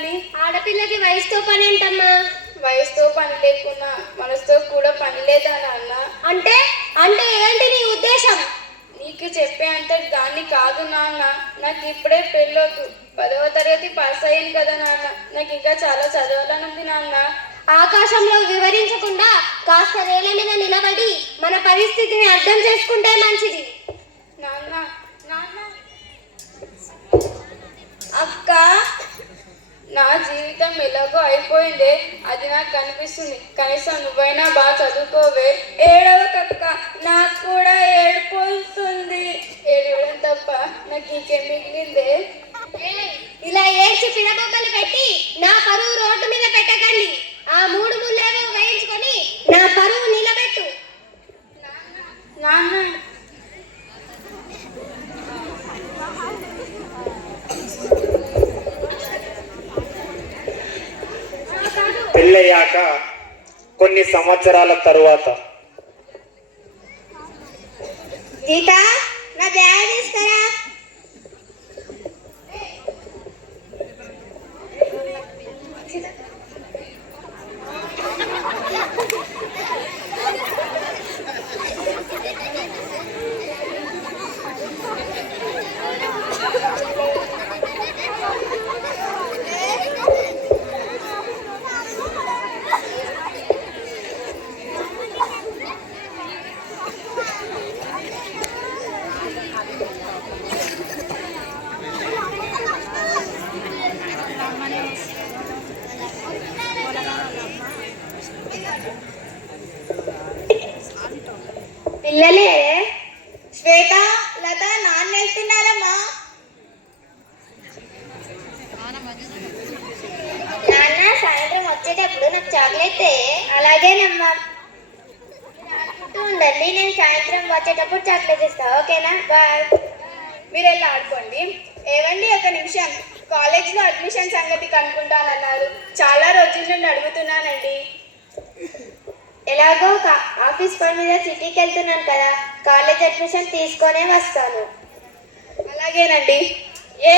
అని ఆడపిల్లకి వయసుతో పని ఏంటమ్మా? వయసుతో పని లేకున్నా మనసుతో కూడా పని లేదా నాన్న? అంటే అంటే ఏంటి నీ ఉద్దేశం? నీకు చెప్పే అంత దాన్ని కాదు నాన్న. నాకు ఇప్పుడే పెళ్ళొద్దు. పదవ తరగతి పాస్ అయ్యాను కదా నాన్న. నాకు ఇంకా చాలా చదవాలనుంది నాన్న. ఆకాశంలో వివరించకుండా కాస్త నేల మీద నిలబడి మన పరిస్థితిని అర్థం చేసుకుంటే మంచిది. నాన్న నాన్న అక్క నా జీవితం ఎలాగో అయిపోయిందే అది నాకు కనిపిస్తుంది కనీసం నువ్వైనా బాగా చదువుకోవే. ఏడవకక్క నాకు కూడా ఏడుపు వస్తుంది. ఏడవడం తప్ప నాకు ఇంకేం మిగిలిందే? ఇలా ఏడ్చి పిడబొబ్బలు పెట్టి నా పరువు రోడ్డు మీద పెట్టకండి. ఆ మూడు ముళ్ళేవో వేయించుకొని నా పరువు నిలబెట్టు. నాన్న కొన్ని సంవత్సరాల తరువాత. గీత నా బ్యాగ్ తీసుకురా పిల్లలే శ్వేత లత నాన్న వెళ్తున్నారమ్మా నాన్న సాయంత్రం వచ్చేటప్పుడు నాకు చాక్లెట్ అలాగేనమ్మా ఆడుకుంటూ ఉండండి నేను సాయంత్రం వచ్చేటప్పుడు చాక్లెట్ ఇస్తా ఓకేనా? బాయ్. మీరు వెళ్ళి ఆడుకోండి. ఏవండి ఒక నిమిషం? కాలేజ్లో అడ్మిషన్ సంగతి కనుక్కుంటానన్నారు. చాలా రోజుల నుండి అడుగుతున్నానండి. ఎలాగో ఒక ఆఫీస్ పని మీద సిటీకి వెళ్తున్నాను కదా. కాలేజ్ అడ్మిషన్ తీసుకొనే వస్తాను. అలాగేనండి. ఏ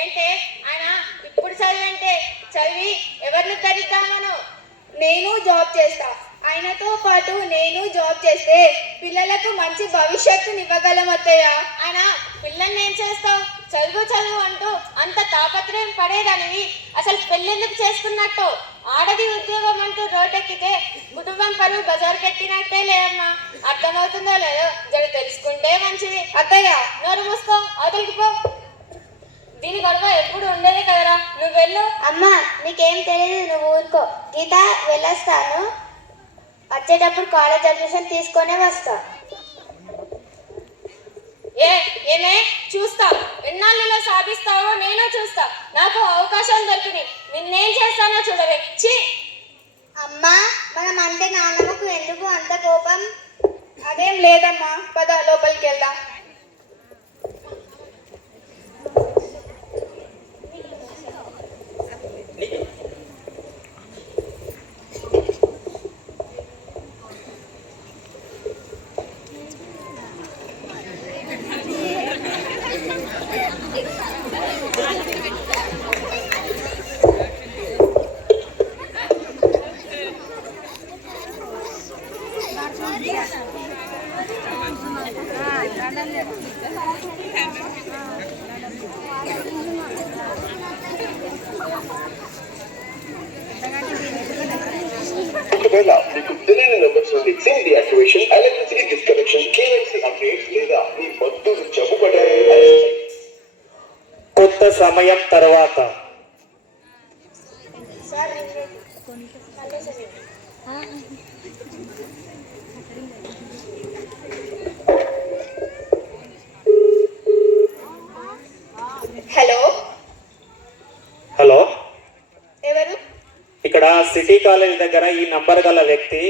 ఏంటే? ఆయన ఇప్పుడు చదివంటే చదివి ఎవరిని కలుద్దామను నేను జాబ్ చేస్తా. ఆయన పాటు నేను జాబ్ చేస్తే పిల్లలకు మంచి భవిష్యత్తుని ఇవ్వగలం అత్తయ్య. ఆయన పిల్లల్ని ఏం చేస్తావు? చదువు చదువు అంటూ అంత తాపత్రయం పడేదానివి అసలు పెళ్ళెందుకు చేసుకున్నట్టు ఆడది ఉద్యోగం అంటూ రోడ్డెక్కితే కుటుంబం పరువు బజారు పెట్టినట్టే లేదమ్మా. అర్థమవుతుందో లేదో జర తెలుసుకుంటే మంచిది. అత్తయ్య! నోరు మూసుకో అవతలికి పో దీని గొడవ ఎప్పుడు ఉండేదే కదరా. నువ్వు వెళ్ళు అమ్మా నీకేం తెలియదు నువ్వు ఊరుకో. గీత వెళ్ళొస్తాను. వచ్చేటప్పుడు కాలేజ్ అడ్మిషన్ తీసుకొనే వస్తా. ఏ ఏమే? చూస్తా. ఎన్నాళ్ళలో సాధిస్తావో నేను చూస్తా. నాకు అవకాశం దొరికింది నిన్నేం చేస్తానో చూడవే. అమ్మా మనం అంటే నాన్నమ్మకు ఎందుకు అంత కోపం? అదేం లేదమ్మా. పద లోపలికి వెళ్దాం. ఒకవేళ మీకు తెలియని నెంబర్స్ నుండి SIM deactivation electricity disconnection KYC update లేదా మీ బంధువులు జబ్బు పడ్డారు కొంత సమయం తర్వాత హలో. హలో. ఎవరు? ఇక్కడ సిటీ కాలేజ్ దగ్గర ఈ నంబర్ గల వ్యక్తి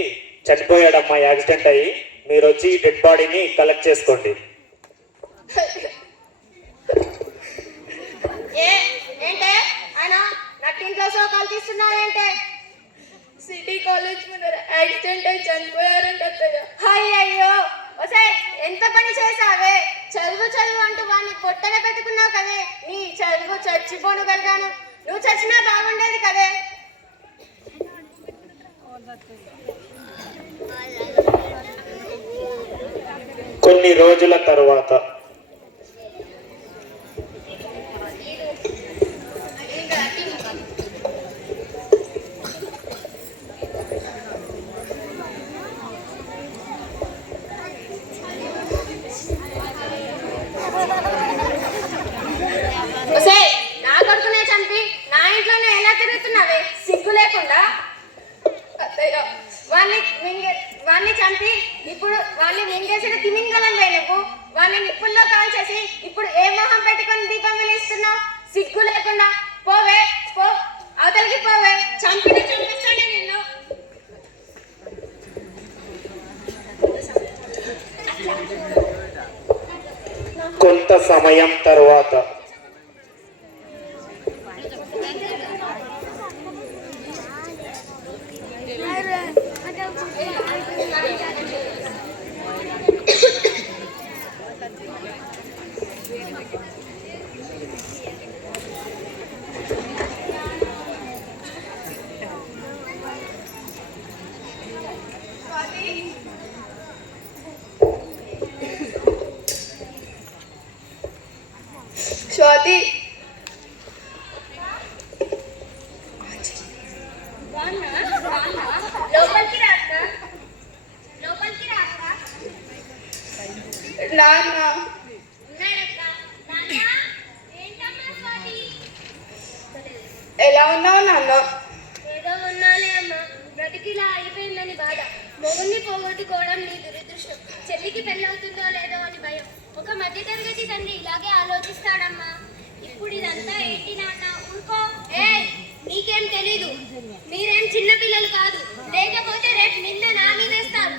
చనిపోయాడమ్మా యాక్సిడెంట్ అయ్యి. మీరు వచ్చి ఈ డెడ్ బాడీని కలెక్ట్ చేసుకోండి ఏ ఏంటే ఆయన నట్టింట్లో సోకాలు తీస్తున్నావేంటే సిటీ కాలేజ్ ముందర యాక్సిడెంట్ అయి చనిపోయారంట అత్తయ్య హాయ్ ఎంత పని చేసావే చదువు చదువు అంటూ వాడిని పొట్టన పెట్టుకున్నావు కదే. నీ చదువు చచ్చిపోను కలిగాను నువ్వు చచ్చినా బాగుండేది కదే. కొన్ని రోజుల తరువాత ఒసే నా కొడుకునే చంపి నా ఇంట్లోనే ఎలా తిరుగుతున్నావే సిగ్గు లేకుండా అత్తయ్య వాళ్ళని మింగే వాళ్ళని చంపి ఇప్పుడు వాళ్ళని మింగేసిన తిమింగలం నువ్వు. వాళ్ళని నిప్పుల్లో కాల్చేసి ఇప్పుడు ఏ మొహం పెట్టుకొని దీపం వెలిస్తున్నావు సిగ్గు లేకుండా. పోవే పో. అవతలికి పోవే. చంపిన చంపిస్తాడే నిన్ను. కొంత సమయం తర్వాత స్వాతి లోపలికి రాక లోపలికి రాక నాన్న ఎలా ఉన్నావు నాన్న? ఏదో ఉన్నాలే అమ్మా. బ్రతికిలా అయిపోయిందని బాధ. మొగుణ్ణి పోగొట్టుకోవడం నీ దురదృష్టం. చెల్లికి పెళ్ళవుతుందో లేదో అని భయం. ఒక మధ్యతరగతి తండ్రి ఇలాగే ఆలోచిస్తాడమ్మా. ఇప్పుడు ఇదంతా ఏంటి నాన్న? ఊరుకో. ఏ నీకేం తెలీదు. మీరేం చిన్నపిల్లలు కాదు. లేకపోతే రేపు నిన్న నా మీదేస్తారు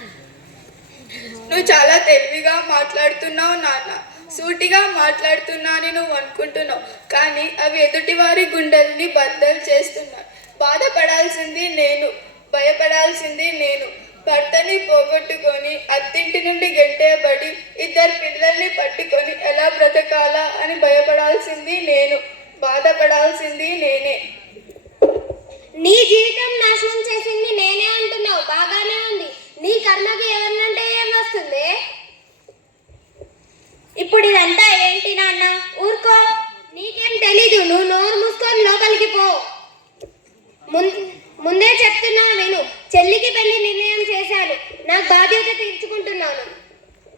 నువ్వు చాలా తెలివిగా మాట్లాడుతున్నావు నాన్న. సూటిగా మాట్లాడుతున్నానని నువ్వు అనుకుంటున్నావు. కానీ అవి ఎదుటివారి గుండెల్ని బద్దలు చేస్తున్నాయి. బాధపడాల్సింది నేను భయపడాల్సింది నేను. భర్తని పోగొట్టుకొని అత్తింటి నుండి గెంటేయబడి ఇద్దరు పిల్లల్ని పట్టుకొని ఎలా బ్రతకాలా అని భయపడాల్సింది నేను. బాధపడాల్సింది నేనే. నీ జీవితం నాశనం చేసింది నేనే అంటున్నావు. బాగానే ఉంది. నీ కర్మకి ఎవరినంటే ఏం వస్తుంది ఇప్పుడు ఇదంతా ఏంటి నాన్న? ఊరుకో. నీకేం తెలీదు. నువ్వు నోరు మూసుకొని లోపలికి పో. ముందే చెప్తున్నా విను చెల్లికి పెళ్ళి నిర్ణయం చేశాను. నా బాధ్యత తీర్చుకుంటున్నాను.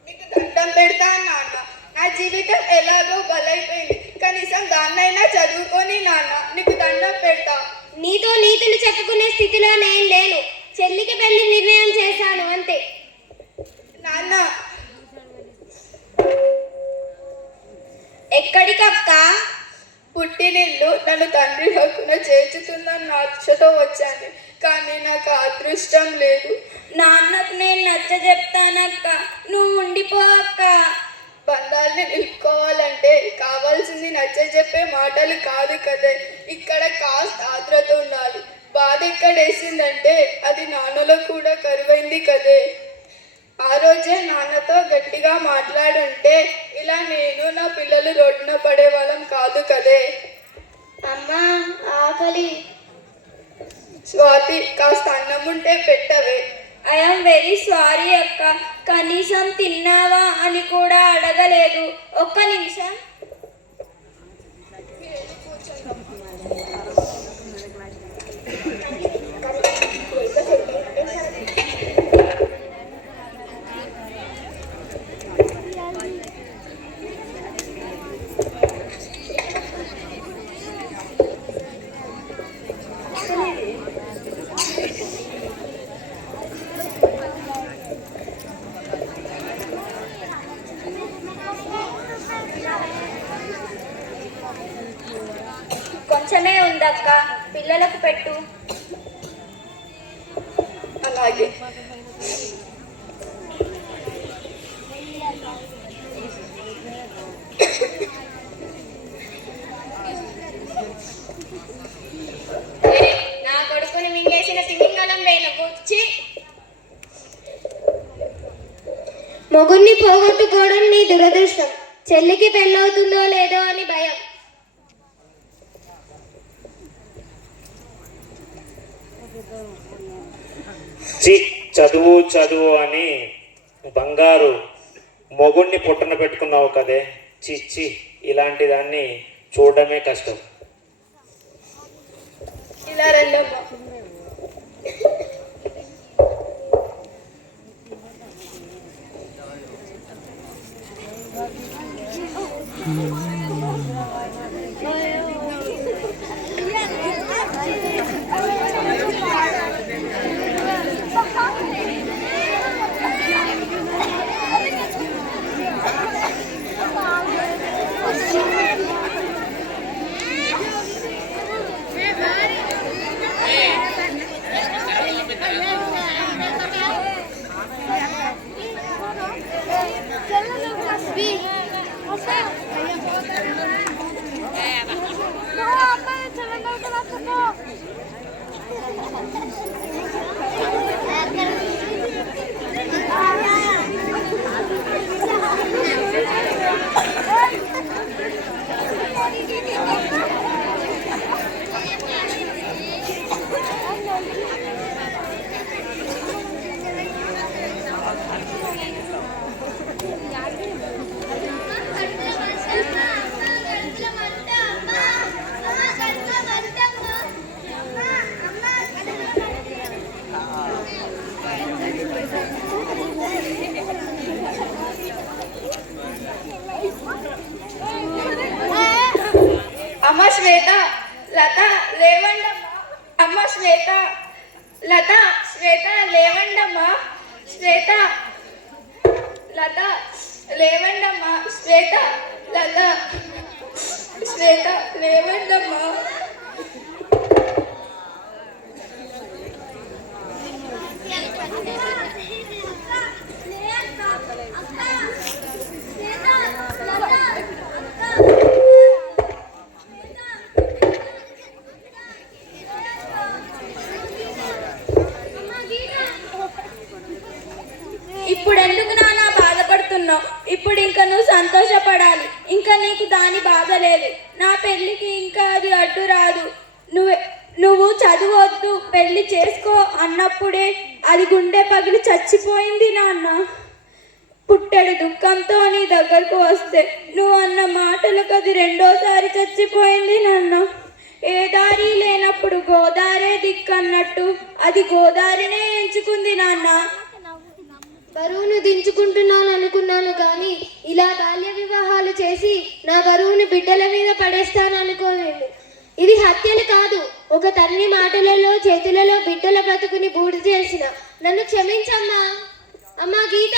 నీకు దండం పెడతా నాన్న. నా జీవితం ఎలాగో బలైపోయింది. కనీసం దాన్నైనా చదువుకొని నాన్న నీకు దండం పెడతా. నీతో నీతులు చెప్పుకునే స్థితిలో నేను లేను. చెల్లికి పెళ్ళి నిర్ణయం చేశాను అంతే. నాన్న. ఎక్కడికక్క? పుట్టినిల్లు నన్ను తండ్రి హక్కున చేర్చుతుందన్న ఆశతో వచ్చాను కానీ నాకు అదృష్టం లేదు. నాన్నకు నేను నచ్చ చెప్తానక్క. నువ్వు ఉండిపో అక్క. బంధాల్ని నిలుపుకోవాలంటే కావాల్సింది నచ్చ చెప్పే మాటలు కాదు కదే. ఇక్కడ కాస్త ఆత్రత ఉండాలి. బాధ ఎక్కడేసిందంటే అది నాన్నలో కూడా కరువైంది కదే. ఆ రోజే నాన్నతో గట్టిగా మాట్లాడుంటే ఇలా నేను నా పిల్లలు రోడ్డున పడే వాళ్ళం కాదు కదే. అమ్మా ఆకలి. స్వాతి కాస్త అన్నం ఉంటే పెట్టవే ఐఎమ్ వెరీ సారీ అక్క. కనీసం తిన్నావా అని కూడా అడగలేదు. ఒక్క నిమిషం. కొంచెమే ఉందక్క. పిల్లలకు పెట్టు. అలాగే. నా కొడుకుని మింగేసిన తిమింగలం వేలు కూర్చి మొగుణ్ణి పోగొట్టుకోవడం నీ దురదృష్టం. చెల్లికి పెళ్ళవుతుందో లేదో అని భయం చి చదువు చదువు అని బంగారు మొగుణ్ణి పుట్టన పెట్టుకున్నావు కదే. చి చి ఇలాంటి దాన్ని చూడడమే కష్టం. ఇలా రండమ్మా అమ్మ శ్వేత లత లేవండమ్మా అమ్మ శ్వేత లత శ్వేత లేవండమ్మా శ్వేత లత లేవండమ్మా శ్వేత లత శ్వేత లేవండమ్మా ఇప్పుడు ఎందుకు నాన్న బాధపడుతున్నావు ఇప్పుడు ఇంకా నువ్వు సంతోషపడాలి. ఇంకా నీకు దాని బాధ లేదు. నా పెళ్ళికి ఇంకా అది అడ్డు రాదు. నువ్వు నువ్వు చదువద్దు పెళ్ళి చేసుకో అన్నప్పుడే అది గుండె పగిలి చచ్చిపోయింది నాన్న. పుట్టెడు దుఃఖంతో నీ దగ్గరకు వస్తే నువ్వు అన్న మాటలకు అది రెండోసారి చచ్చిపోయింది నాన్న. ఏ దారి లేనప్పుడు గోదారే దిక్కన్నట్టు అది గోదారినే ఎంచుకుంది నాన్న. బరువును దించుకుంటున్నాను అనుకున్నాను కానీ ఇలా బాల్య వివాహాలు చేసి నా బరువును బిడ్డల మీద పడేస్తాను అనుకోలేదు. ఇది హత్యలు కాదు. ఒక తల్లి మాటలలో చేతులలో బిడ్డల బ్రతుకుని బూడి చేసిన. నన్ను క్షమించమ్మా. అమ్మా గీత.